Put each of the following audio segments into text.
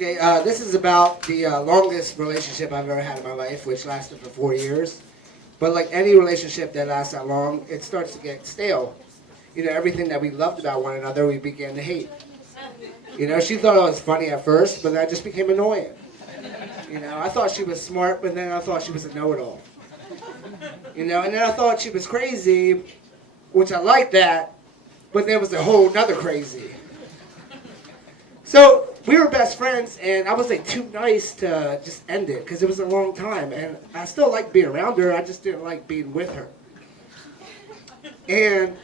Okay, this is about the longest relationship I've ever had in my life, which lasted for 4 years. But like any relationship that lasts that long, it starts to get stale. You know, everything that we loved about one another, we began to hate. You know, she thought I was funny at first, but that just became annoying. You know, I thought she was smart, but then I thought she was a know-it-all. You know, and then I thought she was crazy, which I liked that, but there was a whole nother crazy. So we were best friends, and I was like too nice to just end it because it was a long time, and I still liked being around her. I just didn't like being with her. And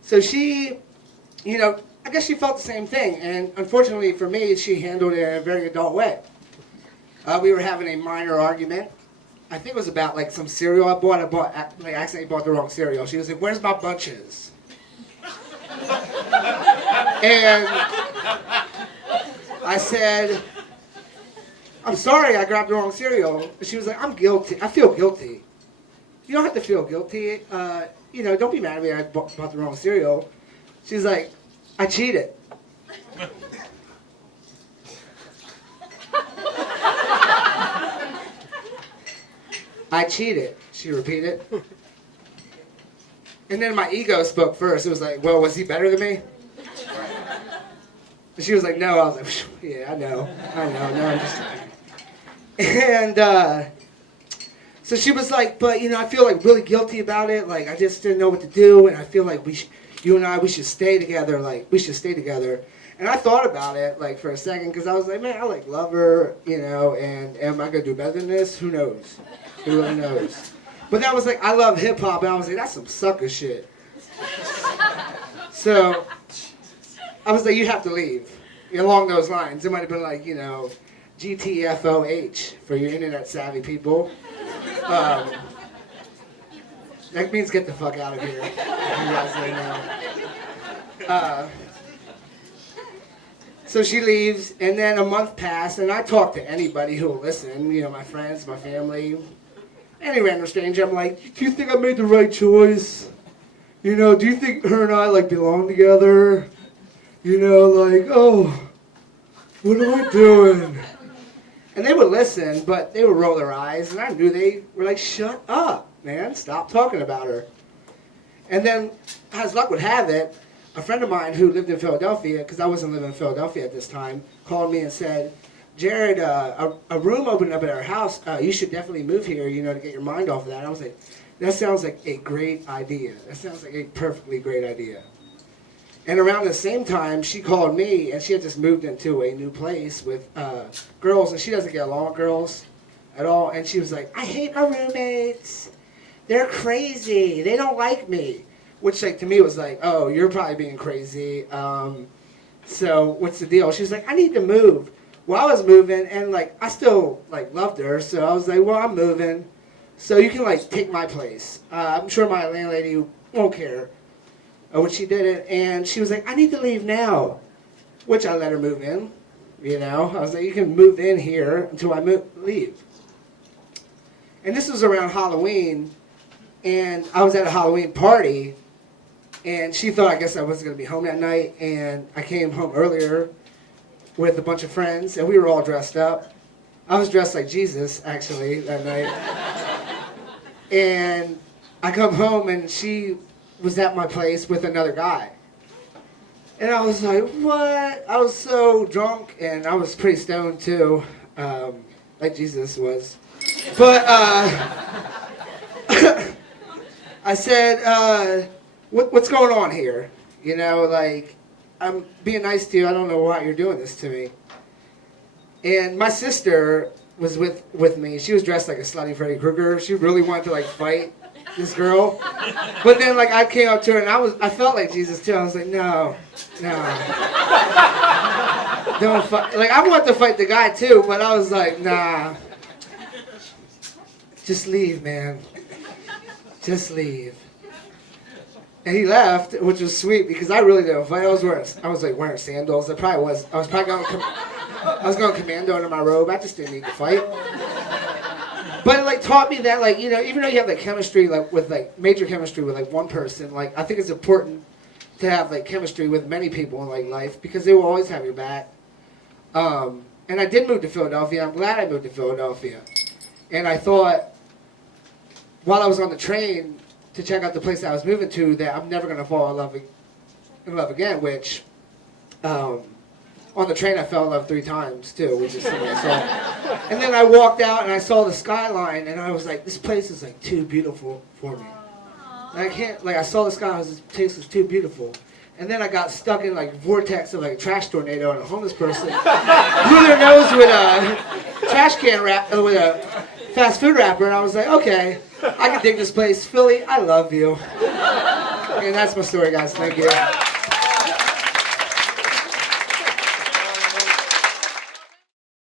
so she, you know, I guess she felt the same thing, and unfortunately for me, she handled it in a very adult way. We were having a minor argument. I think it was about like some cereal I bought. I accidentally bought the wrong cereal. She was like, "Where's my bunches?" And I said, "I'm sorry, I grabbed the wrong cereal." And she was like, "I'm guilty. I feel guilty." You don't have to feel guilty. You know, don't be mad at me. I bought the wrong cereal. She's like, "I cheated." I cheated, she repeated. And then my ego spoke first. It was like, "Well, was he better than me?" And she was like, "No." I was like, "Yeah, I know. No, I'm just trying." And so she was like, "But, you know, I feel like really guilty about it. Like, I just didn't know what to do. And I feel like you and I, we should stay together. Like, we should stay together." And I thought about it, like, for a second, because I was like, man, I, like, love her, you know, and am I going to do better than this? Who knows? Who really knows? But that was like, I love hip-hop, and I was like, that's some sucker shit. So I was like, you have to leave. Along those lines. It might have been like, you know, GTFOH for your internet-savvy people. That means get the fuck out of here. You guys don't know. So she leaves, and then a month passed, and I talk to anybody who will listen, you know, my friends, my family, any random stranger. I'm like, "Do you think I made the right choice? You know, do you think her and I, like, belong together? You know, like, oh, what am I doing?" And they would listen, but they would roll their eyes, and I knew they were like, "Shut up, man, stop talking about her." And then, as luck would have it, a friend of mine who lived in Philadelphia, because I wasn't living in Philadelphia at this time, called me and said, "Jarrod, a room opened up at our house. You should definitely move here, you know, to get your mind off of that." And I was like, that sounds like a great idea. That sounds like a perfectly great idea. And around the same time, she called me, and she had just moved into a new place with girls, and she doesn't get along with girls at all. And she was like, "I hate my roommates. They're crazy. They don't like me." Which, like, to me was like, "Oh, you're probably being crazy. So what's the deal?" She was like, "I need to move." Well, I was moving, and, like, I still, like, loved her. So I was like, "Well, I'm moving. So you can, like, take my place." I'm sure my landlady won't care. Which she didn't. And she was like, "I need to leave now." Which I let her move in. You know? I was like, "You can move in here until I leave." And this was around Halloween. And I was at a Halloween party. And she thought, I guess, I wasn't going to be home that night. And I came home earlier with a bunch of friends. And we were all dressed up. I was dressed like Jesus, actually, that night. And I come home, and she was at my place with another guy. And I was like, what? I was so drunk. And I was pretty stoned, too. Like Jesus was. But I said, what's going on here? You know, like, I'm being nice to you. I don't know why you're doing this to me. And my sister was with me. She was dressed like a slutty Freddy Krueger. She really wanted to, like, fight this girl. But then, like, I came up to her, and I felt like Jesus, too. I was like, no. Don't fight. Like, I wanted to fight the guy, too, but I was like, nah. Just leave, man. Just leave. And he left, which was sweet because I really didn't fight. I was wearing sandals. I was going commando under my robe. I just didn't need to fight. But it, like, taught me that, like, you know, even though you have, like, chemistry, like, with, like, major chemistry with, like, one person, like, I think it's important to have, like, chemistry with many people in, like, life because they will always have your back. And I did move to Philadelphia. I'm glad I moved to Philadelphia. And I thought, while I was on the train to check out the place that I was moving to, that I'm never going to fall in love again, which on the train I fell in love 3 times too, which is something I saw. And then I walked out and I saw the skyline and I was like, this place is like too beautiful for me. And I can't, like I saw the sky, I was this place is too beautiful. And then I got stuck in like a vortex of like a trash tornado, and a homeless person blew their nose with a trash can wrap, with a fast food wrapper, and I was like, okay, I can dig this place. Philly, I love you. And that's my story, guys. Thank you.